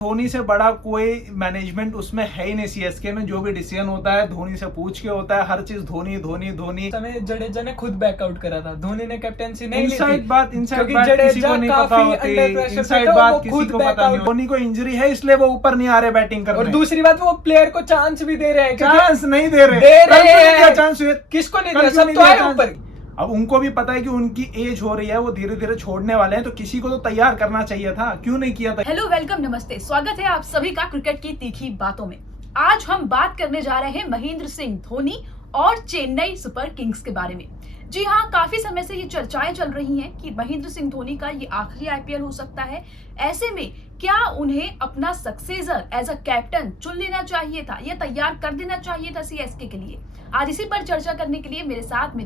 धोनी से बड़ा कोई मैनेजमेंट उसमें है ही नहीं। सीएसके में जो भी डिसीजन होता है धोनी से पूछ के होता है, हर चीज धोनी धोनी धोनी। समय जडेजा ने खुद बैकआउट करा था, धोनी ने कैप्टेंसी नहीं ली थी। इनसाइड बात किसी को नहीं पता होती, इनसाइड बात किसी को पता नहीं। धोनी को इंजरी है इसलिए वो ऊपर नहीं आ रहे बैटिंग करने। और दूसरी बात वो प्लेयर को चांस भी दे रहे हैं। चांस नहीं दे रहे, चांस किसको नहीं दे रहे, सब तो आए ऊपर। अब उनको भी पता है कि उनकी एज हो रही है, वो धीरे धीरे छोड़ने वाले हैं, तो किसी को तो तैयार करना चाहिए था, क्यों नहीं किया था। हेलो, वेलकम, नमस्ते, स्वागत है आप सभी का क्रिकेट की तीखी बातों में। आज हम बात करने जा रहे हैं महेंद्र सिंह धोनी और चेन्नई सुपर किंग्स के बारे में। जी हाँ, काफी समय से ये चर्चाएं चल रही हैं कि महेंद्र सिंह धोनी का ये आखिरी आईपीएल हो सकता है। ऐसे में क्या उन्हें अपना सक्सेसर एज अ कैप्टन चुन लेना चाहिए था या तैयार कर देना चाहिए था सीएसके के लिए? आज इसी पर चर्चा करने के लिए मेरे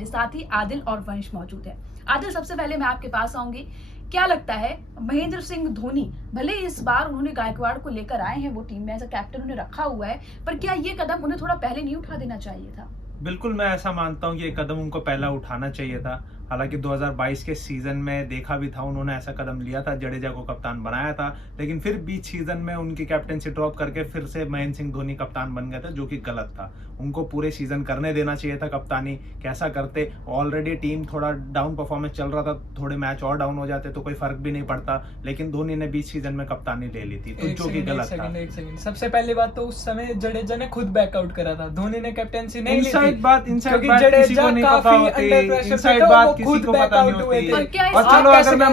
साथी आदिल और वंश मौजूद है। आदिल, सबसे पहले मैं आपके पास आऊंगी। क्या लगता है महेंद्र सिंह धोनी, भले इस बार उन्होंने गायकवाड़ को लेकर आए हैं, वो टीम में एज अ कैप्टन उन्हें रखा हुआ है, पर क्या ये कदम उन्हें थोड़ा पहले नहीं उठा देना चाहिए था? बिल्कुल, मैं ऐसा मानता हूँ कि ये कदम उनको पहला उठाना चाहिए था। हालांकि 2022 के सीजन में देखा भी था, उन्होंने ऐसा कदम लिया था, जडेजा को कप्तान बनाया था, लेकिन फिर बीच सीजन में उनकी कैप्टनसी ड्रॉप करके फिर से महेंद्र सिंह धोनी कप्तान बन गए थे, जो कि गलत था। उनको पूरे सीजन करने देना चाहिए था कप्तानी। कैसा करते, ऑलरेडी टीम थोड़ा डाउन परफॉर्मेंस चल रहा था, थोड़े मैच और डाउन हो जाते तो कोई फर्क भी नहीं पड़ता, लेकिन धोनी ने बीच सीजन में कप्तानी ले ली थी, तो जो कि गलत था। एक सेकंड, सबसे पहली बात तो उस समय जडेजा ने खुद बैकआउट करा था, धोनी ने कैप्टेंसी नहीं ली थी। इनसाइड बात किसी को नहीं पता होती, इनसाइड बात किसी को पता नहीं होती। और चलो अगर मैं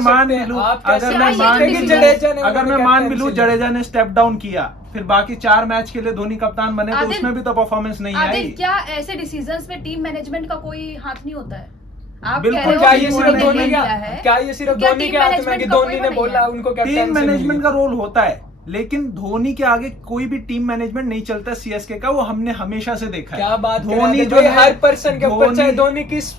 मान भी लूं, जडेजा ने स्टेप डाउन किया, फिर बाकी 4 मैच के लिए धोनी कप्तान बने, तो उसमें भी तो परफॉर्मेंस नहीं आई। क्या ऐसे डिसीजंस में टीम मैनेजमेंट का कोई हाथ नहीं होता है? आप बिल्कुल, क्या ये सिर्फ धोनी के हाथ में कि धोनी ने बोला उनको कैप्टेंसी? टीम मैनेजमेंट का रोल होता है, लेकिन धोनी के आगे कोई भी टीम मैनेजमेंट नहीं चलता सीएसके का, वो हमने हमेशा से देखा है। क्या बात, धोनी जो हर पर्सन के ऊपर, चाहे धोनी किस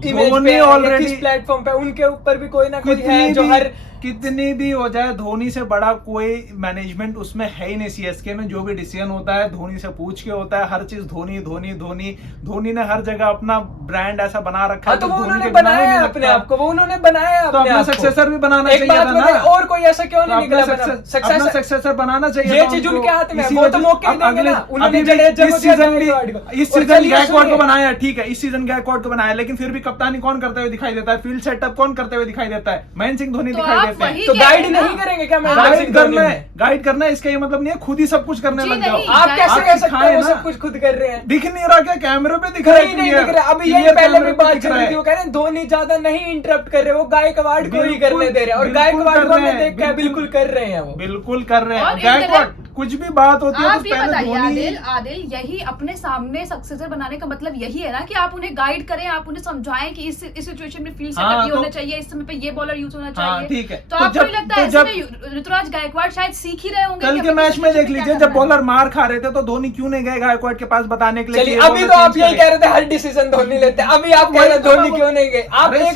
इमेज पे ऑलरेडी किस प्लेटफॉर्म पे, उनके ऊपर भी कोई ना कोई है जो हर कितनी भी हो जाए, धोनी से बड़ा कोई मैनेजमेंट उसमें है ही नहीं। सीएसके में जो भी डिसीजन होता है धोनी से पूछ के होता है, हर चीज धोनी धोनी धोनी। धोनी ने हर जगह अपना ब्रांड ऐसा बना रखा है, तो वो उन्होंने बनाया है अपने आप को, वो उन्होंने बनाया है तो अपना सक्सेसर भी बनाना चाहिए था ना। और कोई ऐसा क्यों नहीं निकला? सक्सेसर बनाना चाहिए, ये चीज उनके हाथ में है, वो तो मौके देंगे ना। उन्होंने इस सीजन गायकवाड़ को बनाया, ठीक है, इस सीजन गायकवाड़ को बनाया, लेकिन फिर भी कप्तानी कौन करते हुए दिखाई देता है? फील्ड सेटअप कौन करते हुए दिखाई देता है? महेंद्र सिंह धोनी दिखाई देते हैं। तो गाइड नहीं करेंगे क्या? गाइड करना है, इसका ये मतलब नहीं है खुद ही सब कुछ करने लग जाओ। आप कैसे कह सकते हैं वो सब कुछ खुद कर रहे हैं? दिख नहीं रहा क्या? कैमरे पे दिख रहा है? नहीं दिख रहा। अभी ये पहले भी बात चल रही थी, वो कह रहे हैं धोनी ज्यादा नहीं इंटरप्ट कर रहे, वो गायकवाड़ को ही करने दे रहे हैं, और गायकवाड़ को हमने देखा है बिल्कुल कर रहे हैं, वो बिल्कुल कर रहे हैं। गायकवाड़ कुछ भी बात होती है आप ये बताइए आदिल, यही अपने सामने सक्सेसर बनाने का मतलब यही है ना कि आप उन्हें गाइड करें, आप उन्हें समझाएं कि इस सिचुएशन में फील्ड सेटअप ये होना चाहिए, इस समय पे ये बॉलर यूज होना चाहिए। ठीक है, तो आपको नहीं लगता है ऋतुराज गायकवाड़ शायद सीख ही रहे होंगे? कल के मैच में देख लीजिए, जब बॉलर मार खा रहे थे तो धोनी क्यों नहीं गए गायकवाड़ के पास बताने के लिए? अभी तो आप यही कह रहे थे हर डिसीजन धोनी लेते हैं, अभी आप कह रहे हैं धोनी क्यों नहीं गए? आप एक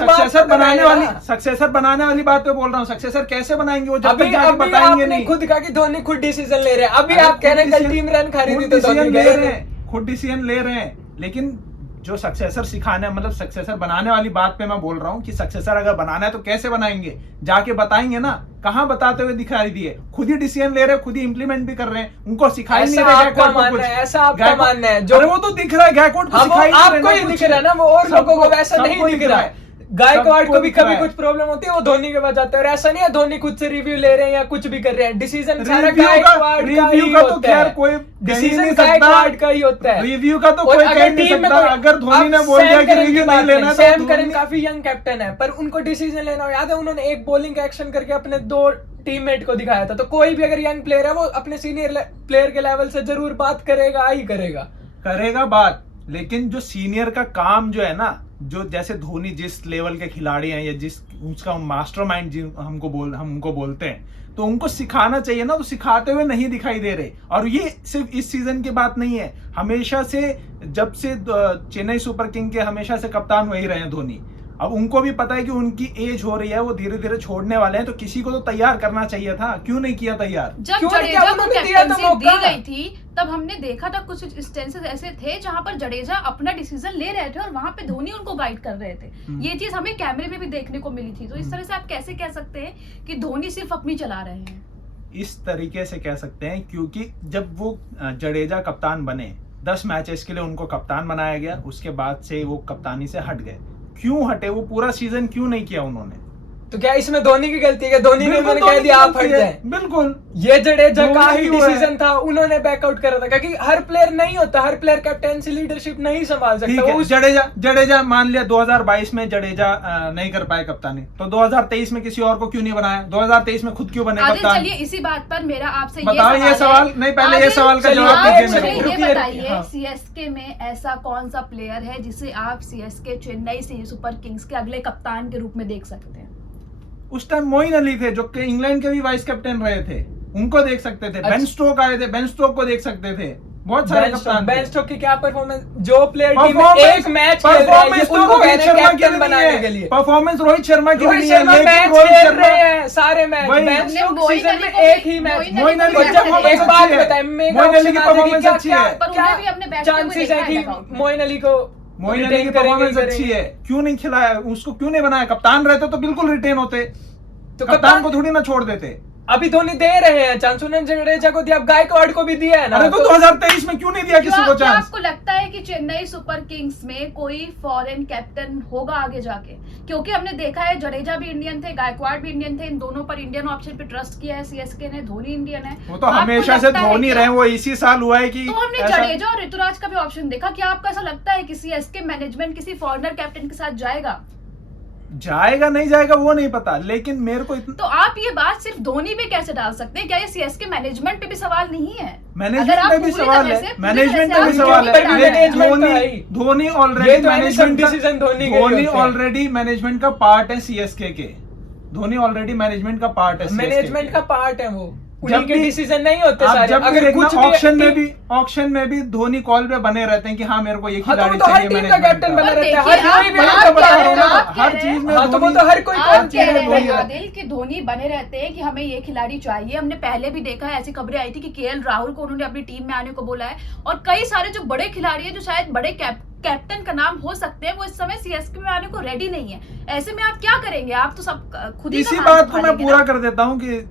सक्सेसर बनाने वाली बात पे बोल रहा हूँ। सक्सेसर कैसे बनाएंगे वो जब तक बताएंगे नहीं? खुद कहा कि धोनी खुद डिसीजन ले रहे हैं, अभी आप कह रहे हैं कल टीम रन खरीदी तो धोनी ले रहे हैं, खुद डिसीजन ले रहे हैं, लेकिन जो सक्सेसर सिखाने, मतलब सक्सेसर बनाने वाली बात पे मैं बोल रहा हूँ कि सक्सेसर अगर बनाना है तो कैसे बनाएंगे? जाके बताएंगे ना। कहाँ बताते हुए दिखाई दिए? खुद ही डिसीजन ले रहे हैं, खुद ही इंप्लीमेंट भी कर रहे हैं, उनको सिखाई नहीं रहे। ऐसा आपका मानना है? जो वो तो दिख रहा है, गायकवाड़ को सिखाई आपको ही दिख रहा है ना, वो और लोगों को वैसा नहीं दिख रहा है। गायकवाड़ को भी कभी कुछ प्रॉब्लम होती है, वो धोनी के पास जाते हैं, और ऐसा नहीं है धोनी खुद से रिव्यू ले रहे हैं या कुछ भी कर रहे हैं। डिसीजन सारा गायकवाड़ का ही होता है, कोई डिसीजन गायकवाड़ का ही होता है। रिव्यू का तो कोई कह नहीं सकता। अगर धोनी ने बोल दिया कि रिव्यू नहीं लेना, सैम करन काफी यंग कैप्टन है, पर उनको डिसीजन लेना याद है, उन्होंने एक बॉलिंग एक्शन करके अपने 2 टीममेट को दिखाया था। तो कोई भी अगर यंग प्लेयर है, वो अपने सीनियर प्लेयर के लेवल से जरूर बात करेगा ही करेगा बात। लेकिन जो सीनियर का काम जो है ना, जो जैसे धोनी जिस लेवल के खिलाड़ी हैं या जिस उसका मास्टरमाइंड हमको बोलते हैं, तो उनको सिखाना चाहिए ना, तो सिखाते हुए नहीं दिखाई दे रहे। और ये सिर्फ इस सीजन की बात नहीं है, हमेशा से, जब से चेन्नई सुपर किंग के हमेशा से कप्तान वही रहे हैं धोनी। अब उनको भी पता है कि उनकी एज हो रही है, वो धीरे धीरे छोड़ने वाले हैं, तो किसी को तो तैयार करना चाहिए था, क्यों नहीं किया तैयार? जब जडेजा को कैप्टेंसी दी गई थी तब हमने देखा था कुछ इंस्टेंसेस ऐसे थे जहां पर जडेजा अपना डिसीजन ले रहे थे और वहां पे धोनी उनको गाइड कर रहे थे। ये चीज हमें कैमरे में भी देखने को मिली थी। तो इस तरह से आप कैसे कह सकते हैं कि धोनी सिर्फ अपनी चला रहे हैं? इस तरीके से कह सकते हैं क्योंकि जब वो जडेजा कप्तान बने 10 मैचेस के लिए उनको कप्तान बनाया गया, उसके बाद से वो कप्तानी से हट गए। क्यों हटे? वो पूरा सीजन क्यों नहीं किया उन्होंने? तो क्या इसमें धोनी की गलती है? धोनी ने बिल्कुल उन्होंने धोनी कह दिया की आप गलती हट है, जाए। बिल्कुल। ये जडेजा धोनी का ही क्यों है? डिसीजन था, उन्होंने बैकआउट करा था क्योंकि हर प्लेयर नहीं होता, हर प्लेयर कैप्टेंसी लीडरशिप नहीं संभाल ठीक सकता। है, उस जडेजा मान लिया 2022 में जडेजा नहीं कर पाए कप्तानी, तो 2023 में किसी और को क्यों नहीं बनाया? 2023 में खुद क्यों बने आदिल, कप्तान? चलिए इसी बात पर मेरा आपसे बताओ ये सवाल नहीं, पहले ये आदिल, सवाल का चलिए, जवाब आप दीजिए मुझे मेरे को। ये रुकिए, बताइए हाँ। सीएसके में ऐसा कौन सा प्लेयर है जिसे आप सीएसके चेन्नई सुपर किंग्स के अगले कप्तान के रूप में देख सकते हैं? उस टाइम मोइन अली थे जो कि इंग्लैंड के भी वाइस कैप्टन रहे थे, उनको देख सकते थे। अच्छा। बेन स्टोक आए थे, बेन स्टोक को देख सकते थे। बहुत सारे कप्तान बेन थे। स्टोक की क्या परफॉर्मेंस, जो प्लेयर टीम में Performance- एक मैच खेल रहा है performance तो उनको रोहित कहते हैं शर्मा की कैप्टन नहीं बनाने के है। लिए। परफॉर्मेंस रोहित शर्मा की रोहित नहीं है, शर्मा लेकिन मैच रोहित खेल शर्मा रहे हैं सारे मैच। वही- बेन हमने स्टोक मोइन सीजन अली में को भी- एक ही मैच। मोइन अली की और जब performance एक बात अच्छी है। बताएं, मेगा मोइन अली की ऑप्शन आ जाएगी, performance क्या- अच्छी क्या- है। पर उन्हें भी अपने बैठते हुए चांसेस देखा है है कि डगआउट में। मोइन अली को मोइन अली की retain परफॉर्मेंस करेंगे। अच्छी है, क्यों नहीं खिलाया उसको? क्यों नहीं बनाया? कप्तान रहते तो बिल्कुल रिटेन होते, तो कप्तान को थोड़ी ना छोड़ देते। अभी धोनी दे रहे हैं चांस, उन्होंने जडेजा को दिया, अब गायकवाड़ को भी दिया है ना। अरे तो 2023 में क्यों नहीं दिया किसी को क्या चांस? आपको लगता है कि चेन्नई सुपर किंग्स में कोई फॉरेन कैप्टन होगा आगे जाके? क्योंकि हमने देखा है जडेजा भी इंडियन थे, गायकवाड़ भी इंडियन थे, इन दोनों पर इंडियन ऑप्शन पे ट्रस्ट किया है सीएसके ने। धोनी इंडियन है, वो तो आपको हमेशा से लगता है धोनी क्या? रहे, वो इसी साल हुआ है कि तो हमने ऐसा- जडेजा और ऋतुराज का भी ऑप्शन देखा। क्या आपको ऐसा लगता है कि सीएसके मैनेजमेंट किसी फॉरेनर कैप्टन के साथ जाएगा? जाएगा नहीं जाएगा वो नहीं पता, लेकिन मेरे को इतना तो आप ये बात सिर्फ धोनी पे कैसे डाल सकते हैं? क्या ये सीएसके मैनेजमेंट पे भी सवाल नहीं है? मैनेजमेंट अगर आप में भी पूरी सवाल तरह है, से- पूरी मैनेजमेंट तरह में भी से सवाल आप है। पूरी तरह से धोनी है ही। धोनी ये ऑलरेडी तो है, सब मैनेजमेंट decision धोनी के ही धोनी होते हैं। ऑलरेडी मैनेजमेंट का पार्ट है सीएसके के। धोनी ऑलरेडी मैनेजमेंट का पार्ट है मैनेजमेंट का पार्ट है वो, जब उन्हीं के भी- डिसीजन नहीं होते आप सारे। जब भी अगर देखना कुछ भी ऑक्शन में भी धोनी कॉल पे बने रहते हैं कि हाँ मेरे को ये हाँ, तो खिलाड़ी वो तो हर चाहिए टीम का मैनेजमेंट कैप्टन बना पर रहता है, देखिए, हर कोई भी आप बना कह रहे रहता हैं, है। आप हर कह चीज में हाँ, तो वो धोनी- तो हर कोई आप कौन कह चीज रहे में हैं धोनी है। आदिल कि धोनी बने रहते हैं कि हमें ये खिलाड़ी चाहिए। हमने पहले भी देखा है, ऐसी खबरें आई थी कि केएल राहुल को उन्होंने अपनी टीम में आने को बोला है, और कई सारे जो बड़े खिलाड़ी हैं जो शायद बड़े कैप्टन का नाम हो सकते हैं, वो इस समय सीएसके में आने को रेडी नहीं है। ऐसे में आप क्या करेंगे? आप तो सब खुद ही इसी का बात को हाथ मैं उठा पूरा लेंगे कर देता हूँ कि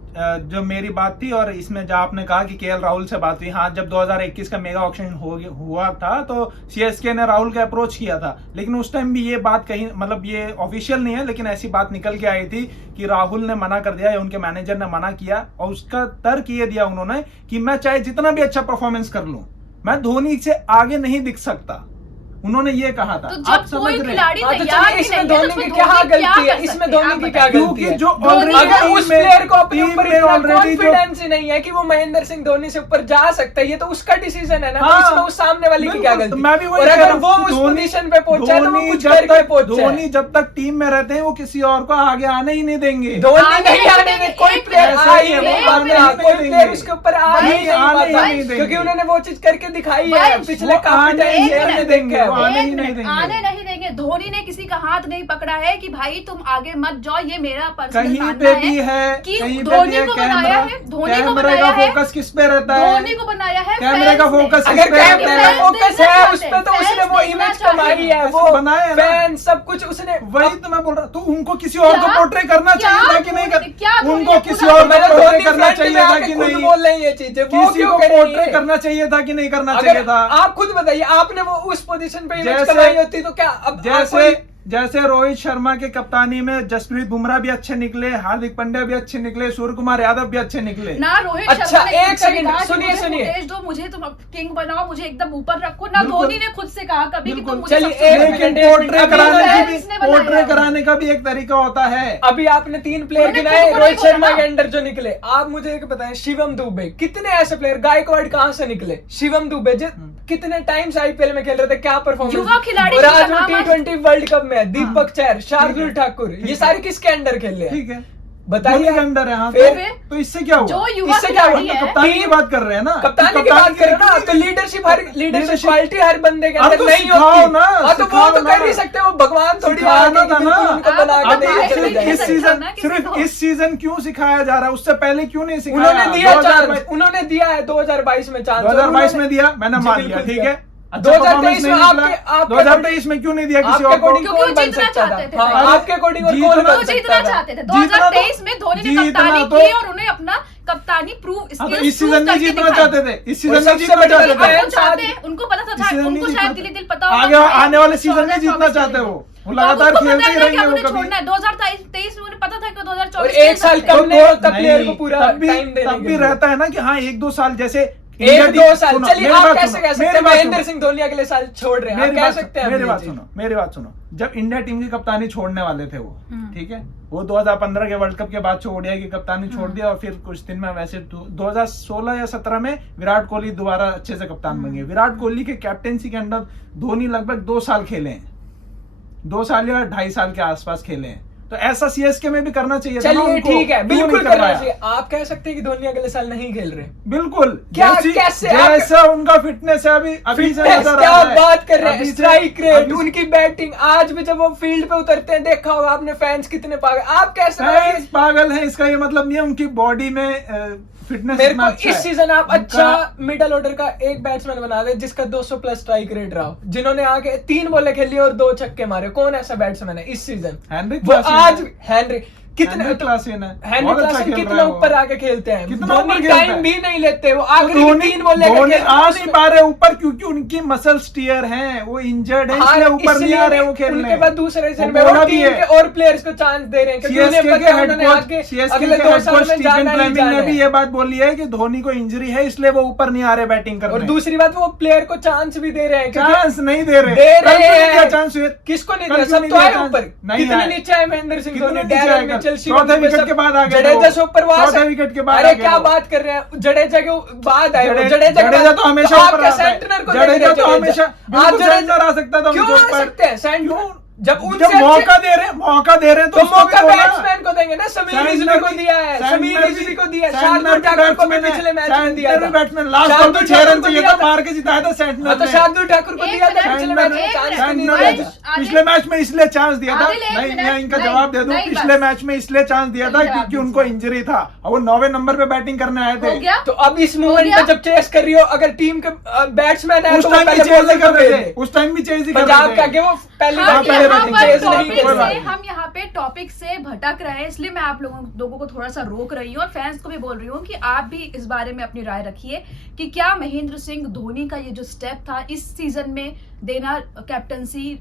जो मेरी बात थी और इसमें जो आपने कहा कि केएल राहुल से बात हुई, हाँ जब 2021 का मेगा ऑक्शन हुआ था तो सीएसके ने राहुल का अप्रोच किया था, लेकिन उस टाइम भी ये बात कहीं मतलब ये ऑफिशियल नहीं है, लेकिन ऐसी बात निकल के आई थी कि राहुल ने मना कर दिया या उनके मैनेजर ने मना किया, और उसका तर्क ये दिया उन्होंने कि मैं चाहे जितना भी अच्छा परफॉर्मेंस कर लूं, मैं धोनी से आगे नहीं दिख सकता। उन्होंने ये कहा था। तो आप जब समझ कोई रहे हैं? खिलाड़ी हाँ, तो तैयार चलिए, ही इसमें नहीं है, धोनी तो की उसमें क्या धोनी गलती है? कर इसमें सकते हैं? धोनी आप की क्या बताइए। गलती है? क्योंकि जो धोनी already अगर अगर टीम उस में- प्लेयर को अपने टीम ऊपर में इतना already जो- कॉन्फिडेंस ही नहीं है कि वो महेंद्र सिंह धोनी से ऊपर जा सकता है, ये तो उसका डिसीजन है ना। तो हाँ, इसमें उस सामने वाले की क्या बिल्कुल, गलती? तो मैं भी वही और कह अगर रहा वो हूं, उस धोनी- पोजीशन पे पहुंचा है तो वो धोनी कुछ जब करके तक पहुंचा है। धोनी जब तक टीम में रहते हैं वो किसी और को आगे आने ही नहीं देंगे। धोनी आने नहीं नहीं आने देंगे, देंगे, कोई एक प्लेयर मिनट, आ ही एक नहीं मिनट, पाता, नहीं कोई देंगे। प्लेयर उसके ऊपर आ ही नहीं, नहीं आने ही पाता, नहीं देंगे। क्योंकि उन्होंने वो चीज करके दिखाई है भाई, पिछले वो काफी आने टाइम ही से नहीं हमने देंगे, देखा है। वो आने ही एक नहीं मिनट, देंगे। आने नहीं देंगे। धोनी ने किसी का हाथ नहीं पकड़ा है कि भाई तुम आगे मत जाओ, ये मेरा पर्सनल कहीं मानना पे भी है, कि कहीं पे धोनी भी है, को बनाया है, धोनी को कैमरे बनाया का है, फोकस किस पे रहता है? धोनी को बनाया है कैमरे का fans ने। फोकस अगर किस पे कैमरे रहता का है? फोकस है उस पे, तो उसने वो फैंस इमेज देखना कमाई है, चाहते वो बनाया है ना। फैन सब कुछ उसने। वही तो मैं बोल रहा हूँ, तो उनको किसी और को क्या- पोर्ट्रे करना क्या चाहिए था कि नहीं धोनी- क्या धोनी उनको ने किसी पूरा- और को मैंने पोर्ट्रे धोनी करना फ्रंट चाहिए में था आके कि खुद नहीं? बोल रही है ये चीजें, वो किसी क्यों को करेंगे? पोर्ट्रे करना चाहिए था कि नहीं करना चाहिए अगर था? आप खुद बताइए, आपने वो उस पोजीशन पे इमेज जैसे- कमाई होती तो क्या अब जैसे रोहित शर्मा के कप्तानी में जसप्रीत बुमराह भी अच्छे निकले, हार्दिक पांड्या भी अच्छे निकले, सूर्य कुमार यादव भी अच्छे निकले। ना रोहित अच्छा, शर्मा ने एक खुद सेकंड, कहा कि सुनिए, मुझे सुनिए। फुटेज दो, मुझे तुम किंग बनाओ, मुझे एकदम ऊपर रखो। ना बिल्कुल। धोनी ने खुद से कहा कभी कि बिल्कुल। तुम मुझे चलिए, सबसे एक ऊपर मिनट, लेकिन एक पोर्ट्रे मिनट, कराने अभी की भी फैंस ने बनाया पोर्ट्रे है। कराने का भी एक तरीका होता है। अभी आपने 3 प्लेयर उन्होंने गिनाए खुद को रोहित नहीं शर्मा बोला के ना। अंडर जो निकले। आप मुझे एक बताएं, शिवम दुबे, कितने ऐसे प्लेयर, गायकवाड़ कहां से निकले? शिवम दुबे कितने टाइम्स आईपीएल में खेल रहे थे, क्या परफॉर्मेंस? युवा खिलाड़ी और आज जिनका वो नाम T20 वर्ल्ड कप में है, दीपक चहर, शार्दुल है। ठाकुर, ठीक ये है। सारे किसके अंडर खेल रहे हैं? ठीक है, बताइए धोनी के आप। अंडर है। हाँ, फिर? तो इससे क्या हुआ? जो युवा इससे क्या हुआ? खिलाड़ी है, कप्तानी की बात कर रहे हैं ना, कप्तानी की बात करें ना, तो लीडरशिप क्वालिटी हर बंदे के अब अंदर तो नहीं सिखाओ होती। ना, हाँ, तो वो सिखाओ तो ना। कर ही सकते हैं, वो भगवान थोड़ी सिखाना आके था ना। उनको बना के अब दे के आए चले थे जाएंगे। इस नहीं सीजन सकता ना किसी सिर्फ को। इस सीजन क्यों सिखाया जा रहा है, उससे पहले क्यों नहीं सिखाया? उन्होंने दिया 2022 चांस, उन्होंने दिया है 2022 में चांस। 2022 में दिया, मैंने जी, मान बिल्कुल लिया, ठीक दिया। है। 2023 में आपके 2023 में क्यों नहीं दिया किसी आपके और को? अकॉर्डिंग क्योंकि कौन वो बन जीतना सकता चाहते थे था? हाँ, भाई। आपके अकॉर्डिंग और जीतना कौन तो वो बन जीतना सकता था? चाहते थे। जीतना तो- 2023 में धोनी ने जीतना कप्तानी तो- की और उन्हें अपना कप्तानी प्रूव हाँ, तो स्किल्स इस सीजन में जीतना चाहते थे, इस सीजन में जीतना सबसे चाहते बड़ी थे, वो चाहते हैं, उनको पता था, इस सीजन में उनको नहीं शायद जीतना दिल दिल पता आगे होगा आने वाले सीजन में जीतना चाहते हैं वो लगातार खेलते ही रहेंगे वो कभी। छोड़ना है 2023 में उन्हें पता था कि 2024 और एक साल खेल सकते हैं। कम नहीं होता नहीं, प्लेयर को पूरा तब भी टाइम देने तब के भी लिए। रहता है ना कि हाँ 1-2 साल जैसे एक दो साल, सुनो, चलिए मेरी आप बात कैसे सुनो, कह सकते मेरी हैं बात महेंद्र सुनो, सिंह धोनी अगले साल छोड़ रहे हैं, आप मेरी कह बात सकते हैं मेरी हम बात ये सुनो, मेरी बात सुनो। जब इंडिया टीम की कप्तानी छोड़ने वाले थे वो, हम्म। ठीक है, वो 2015 के वर्ल्ड कप के बाद ओडीआई की कप्तानी छोड़ दिया और फिर कुछ दिन में वैसे 2016 या 17 में विराट कोहली दोबारा अच्छे से कप्तान बन गए। विराट कोहली के कैप्टेंसी के अंदर धोनी लगभग 2 साल खेले हैं, 2 साल या 2.5 साल के आसपास खेले हैं। तो ऐसा सीएसके में भी करना चाहिए था ना चलिए उनको, ठीक है, क्यों नहीं बिल्कुल कर करना पाया? चाहिए। आप कह सकते हैं कि धोनी अगले साल नहीं खेल रहे, बिल्कुल, क्या जैसी- कैसे जैसा उनका फिटनेस है अभी से फिटनेस नजर क्या आ रहा है। बात कर रहे हैं, अभी से- स्ट्राइक रेट, अभी से- उनकी बैटिंग, आज भी जब वो फील्ड पे उतरते हैं देखा होगा आपने फैंस कितने पागल। आप कैसे फैंस पागल है, इसका ये मतलब नहीं है उनकी बॉडी में फिटनेस मेरे इतना को अच्छा इस है। सीजन आप उनका- अच्छा मिडल ऑर्डर का एक बैट्समैन बना दे जिसका 200 प्लस स्ट्राइक रेट रहा हो, जिन्होंने आगे 3 बॉलें खेली और 2 छक्के मारे। कौन ऐसा बैट्समैन है इस सीजन? हेनरिक वो क्लासेन आज है। हेनरी कितने हेनरिक क्लासेन है, हेनरी बहुत अच्छा क्लासेन खेल कितना रहा है वो। ऊपर आके खेलते हैं, कितना धोनी ऊपर खेलता टाइम है। भी नहीं लेते, वो तो आखिरी धोनी 3 बॉल लेकर धोनी खेलते हैं, आ उसमें- नहीं पा रहे ऊपर क्योंकि उनकी मसल स्टीयर हैं, वो इंजर्ड है, हाँ, इसलिए ऊपर नहीं आ रहे वो इसलिए खेलने। उनके बाद दूसरे रीजन वो में वो बोला भी टीम है। के और प्लेयर्स को चांस दे रहे हैं क्योंकि उन्हें पता है उन्होंने आगे अगले 2 साल में स्टीफन जाना ही फ्लेमिंग जाना ने भी है। ये बात बोली है कि धोनी को इंजरी है इसलिए वो ऊपर नहीं आ रहे बैटिंग करने। और दूसरी बात वो प्लेयर को चांस भी दे रहे हैं क्योंकि चांस नहीं दे रहे, दे कल रहे क्यों नहीं दिया हैं। चांस हुए? किसको नहीं कल दिया? क्यों सब नहीं तो दिया आए चांस? ऊपर, नहीं कितने आए। नीचे आए महेंद्र सिंह कितने धोनी, नीचे डैरेन आए? मिचेल, चौथे विकेट के बाद आ गए जडेजा वो। से ऊपर वहां चौथे से- विकेट के बाद अरे आ गए क्या वो। बात कर रहे हैं, जडेजा के बाद आए वो, जडेजा तो हमेशा ऊपर आपके आता है। सेंटनर को जडेजा देंगे तो हमेशा आप बिल्कुल जडेजा सेंटर आ सकता था क्यों उनके आ ऊपर। सकते हैं सेंटर? क्यों? जब जब उनसे मौका दे रहे तो तो उसको मौका भी बोला। बैट्समैन को देंगे ना, समीर रिजवी को दिया है, समीर रिजवी को दिया, शार्दुल ठाकुर को भी पिछले मैच में दिया था, बैट्समैन लास्ट बॉल पे 6 रन चाहिए था, मार के जिताया था सेंटनर हाँ, तो ने। शार्दुल ठाकुर को एक दिया था मिनट, पिछले मैच में, एक चांस मिनट, तो नहीं सेंटनर दिया ने था। आदिल- पिछले मैच में इसलिए चांस दिया था। आदिल, एक नहीं, मिनट, मैं इनका नहीं, जवाब दे दूं, नहीं, पिछले बस। मैच में इसलिए चांस दिया था चलिए, आप क्योंकि दीजिए। उनको इंजरी था और वो 9वें नंबर पे बैटिंग करने आए हो थे। गया? तो अब इस मूवमेंट गया? पे जब चेस कर रही हो, अगर टीम के बैट्समैन है उस तो वो टाइम भी पहले चेज बॉलर ही कर को रहे दे थे, दे। उस टाइम भी चेज ही कर पंजाब रहे का थे। के वो पहली हम बार पहले यहाँ बैटिंग पर चेज नहीं टॉपिक कोई बात से नहीं। हम यहाँ पे टॉपिक से भटक रहे हैं, इसलिए मैं आप लोगों को थोड़ा सा रोक रही हूँ और फैंस को भी बोल रही हूँ कि आप भी इस बारे में अपनी राय रखिए कि क्या महेंद्र सिंह धोनी का ये जो स्टेप था इस सीजन में देना कैप्टनसी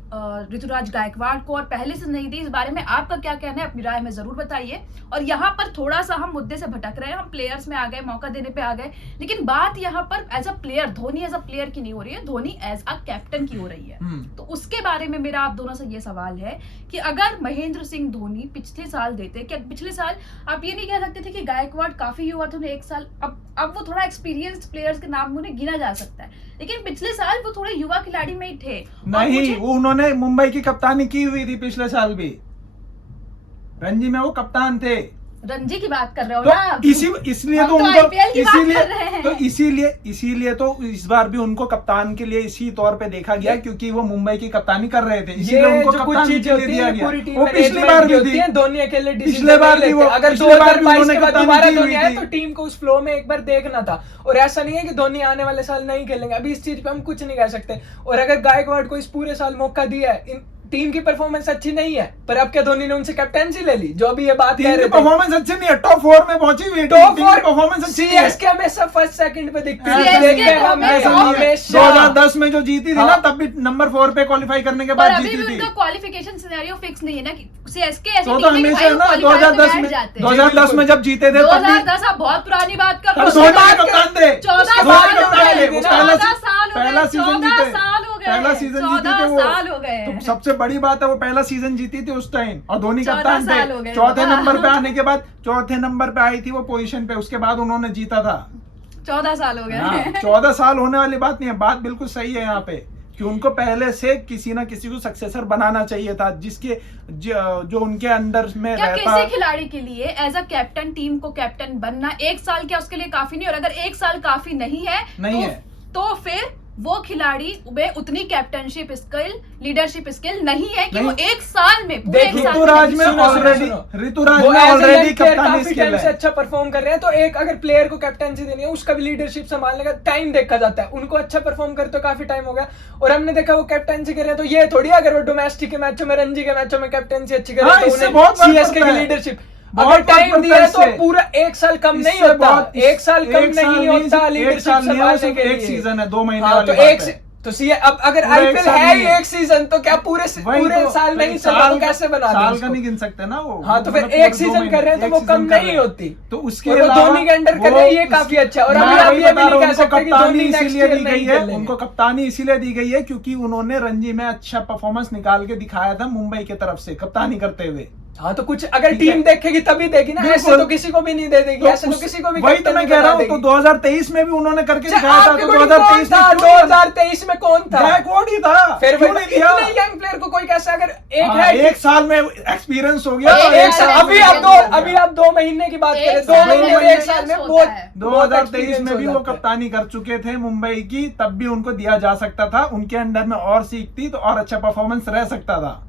ऋतुराज गायकवाड़ को और पहले से नहीं दी, इस बारे में आपका क्या कहना है, अपनी राय में जरूर बताइए। और यहाँ पर थोड़ा सा हम मुद्दे से भटक रहे हैं, हम प्लेयर्स में आ गए, मौका देने पे आ गए, लेकिन बात यहाँ पर as a player, Dhoni as a player की नहीं हो रही है, धोनी एज अ कैप्टन की हो रही है। तो उसके बारे में मेरा आप दोनों से ये सवाल है कि अगर महेंद्र सिंह धोनी पिछले साल देते, क्या पिछले साल आप ये नहीं कह सकते थे कि गायकवाड़ काफी युवा थे, उन्हें 1 साल, अब वो थोड़ा एक्सपीरियंस्ड प्लेयर्स के नाम में उन्हें गिना जा सकता है, लेकिन पिछले साल वो थोड़े युवा खिलाड़ी में ही थे। और नहीं, मुझे- वो उन्होंने मुंबई की कप्तानी की हुई थी पिछले साल भी, रणजी में वो कप्तान थे। रणजी की बात कर रहे हो तो ना? इसलिए हम तो तो उनको IPL की बात कर रहे हैं। इसीलिए तो इस बार भी उनको कप्तान के लिए इसी तौर पे देखा गया क्योंकि वो मुंबई की कप्तानी कर रहे थे, इसीलिए ये उनको जो कुछ कप्तान के चीजें लिए होती दिया है गया। पूरी टीम वो पिछली बार भी थी, धोनी अकेले पिछले डिसीजन बार नहीं भी वो- लेते। अगर पिछले बार भी 2022 उन्होंने के बाद कप्तानी दोबारा की धोनी हुई आए थी। तो टीम को उस फ्लो में एक बार देखना था, और ऐसा नहीं है कि धोनी आने वाले साल नहीं खेलेंगे। अभी इस चीज पे हम कुछ नहीं कह सकते, और अगर गायकवाड़ को इस पूरे साल मौका दिया है, टीम की परफॉर्मेंस अच्छी नहीं है, पर अब क्या धोनी ने उनसे कैप्टेंसी ले ली? जो अभी ये बात कह टीम रहे की थे, परफॉर्मेंस अच्छी नहीं है, टॉप 4 में पहुंची हुई है, टॉप टीम की परफॉर्मेंस अच्छी नहीं है। सीएसके हमेशा फर्स्ट सेकंड पे दिखती है, ऐसा देखते नहीं है, हैं हम ऐसा नहीं है। हमेशा। 2010 में जो जीती थी ना, हाँ। तब भी नंबर 4 पे क्वालिफाई करने के पर बाद अभी जीती भी थी। उनका क्वालिफिकेशन सिनेरियो फिक्स नहीं है ना कि सीएसके ऐसी तो टीम है कि हमेशा भाई है ना, qualify 2010 में में बैठ जाते हैं। 2010 में जब जीते थे तब भी 2010 आप बहुत पुरानी बात कर तब रहे हो। धोनी उसके बाद के कप्तान थे, 14 धोनी साल हो कप्तान गए, थे, वो 14 साल हो पहला गए, सीजन 14 जीते, साल हो गए, पहला सीजन जीते 14 थे वो। साल हो गए। तो सबसे बड़ी बात है वो पहला सीजन जीती थी उस टाइम, और धोनी 14 कप्तान साल हो थे। गए। चौथे नंबर पे आने के बाद, चौथे नंबर पे आई थी वो पोजीशन पे, उसके बाद उन्होंने जीता था। 14 साल हो हाँ, गए। 14 साल होने वाली बात नहीं है, बात बिल्कुल सही है यहाँ पे कि उनको पहले से किसी ना किसी को सक्सेसर बनाना चाहिए था, जिसके जो उनके अंडर में क्या रहता। किसी खिलाड़ी के लिए एज अ कैप्टन, टीम को कैप्टन बनना 1 साल क्या उसके लिए काफी नहीं, और अगर 1 साल काफी नहीं है नहीं तो, है। तो फिर वो खिलाड़ी में उतनी कैप्टनशिप स्किल, लीडरशिप स्किल नहीं है कि नहीं। वो 1 साल में पूरे 1 साल ऋतुराज में सुनो, ऑलरेडी सुनो। ऋतुराज वो में as a already young player कप्तानी काफी स्किल टाइम से है। अच्छा परफॉर्म कर रहे हैं, तो एक अगर प्लेयर को कैप्टनसी देनी है, उसका भी लीडरशिप संभालने का टाइम देखा जाता है। उनको अच्छा परफॉर्म करते तो काफी टाइम हो गया, और हमने देखा वो कैप्टनसी कर रहे हैं, तो ये थोड़ी अगर वो डोमेस्टिक के मैचों में, रणजी के मैचों में कैप्टनसी अच्छी कर हाँ, रहे हैं इससे तो बहुत उन्हें फर्क सीएसके पड़ता की है। लीडरशिप। अगर टाइम दिया है तो इससे- पूरा 1 साल कम नहीं इससे होता, बहुत- 1 साल कम एक साल नहीं होता एक लीडरशिप साल नहीं है, संभालने सिर्फ के एक लिए। सीजन है, 2 महीने हाँ, वाली तो बात एक है। तो सी अब अगर पूरा एक आईपीएल साल है नहीं ही है। एक सीजन तो क्या पूरे वही पूरे तो, साल नहीं चला साल तो कैसे बना दें साल उसको? का नहीं गिन सकते ना वो। हाँ, तो मतलब फिर एक पूरे 2 सीजन कर रहे हैं तो महीने, वो एक कम सीजन कर नहीं रहे हैं। होती। तो उसके और वो अलावा धोनी के अंडर कर वो रहे हैं, ये काफी अच्छा है। और मैं अभी आप वही ये भी बता नहीं रहा कह हूँ, सकते कि कप्तानी धोनी नेक्स्ट इसीलिए ईयर दी गई नहीं है, खेलेंगे। उनको कप्तानी इसीलिए दी गई है क्योंकि उन्होंने रणजी में अच्छा परफॉर्मेंस निकाल के दिखाया था मुंबई की तरफ से कप्तानी करते हुए। हाँ, तो कुछ अगर ठीक टीम है। देखेगी तभी देगी ना, ऐसे बिल्कुल। तो किसी को भी नहीं दे देगी, ऐसे तो किसी को भी वही तो captain मैं नहीं कह रहा बना हूँ, तो देगी। 2023 में भी उन्होंने करके अच्छा, दिखाया था, आपके तो अकॉर्डिंग 2023 कौन में था? क्यों नहीं 2023 में कौन था? गायकवाड ही था, फिर क्यों नहीं दिया? इतने यंग प्लेयर को कोई कैसे अगर एक हाँ, है एक साल में एक्सपीरियंस हो गया, एक एक साल साल अभी में आप हो गया। अभी आप 2 महीने की बात एक करें, 2 साल महीने में और 1 साल में होता बहुत है। 2023 में भी वो कप्तान कप्तानी कर चुके थे मुंबई की, तब भी उनको दिया जा सकता था, उनके अंडर में और सीख थी तो और अच्छा परफॉर्मेंस रह सकता था।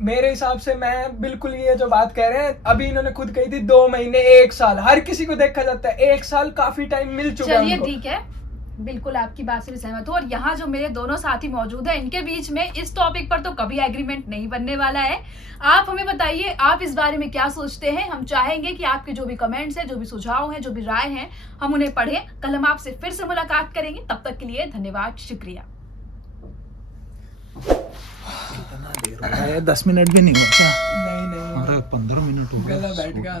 मेरे हिसाब से मैं बिल्कुल ये जो बात कह रहे हैं, अभी इन्होंने खुद कही थी 2 महीने 1 साल, हर किसी को देखा जाता है 1 साल काफी टाइम मिल चुका है चलिए उनको। ठीक है, बिल्कुल आपकी बात से भी सहमत हूँ। और यहाँ जो मेरे दोनों साथी मौजूद हैं, इनके बीच में इस टॉपिक पर तो कभी एग्रीमेंट नहीं बनने वाला है। आप हमें बताइए, आप इस बारे में क्या सोचते हैं? हम चाहेंगे कि आपके जो भी कमेंट्स हैं, जो भी सुझाव हैं, जो भी राय हैं, हम उन्हें पढ़ें। कल हम आपसे फिर से मुलाकात करेंगे, तब तक के लिए धन्यवाद, शुक्रिया। कितना देर हो रहा है? 10 मिनट भी नहीं हुआ क्या? नहीं नहीं अरे 15 मिनट हो गए। गला बैठ गया।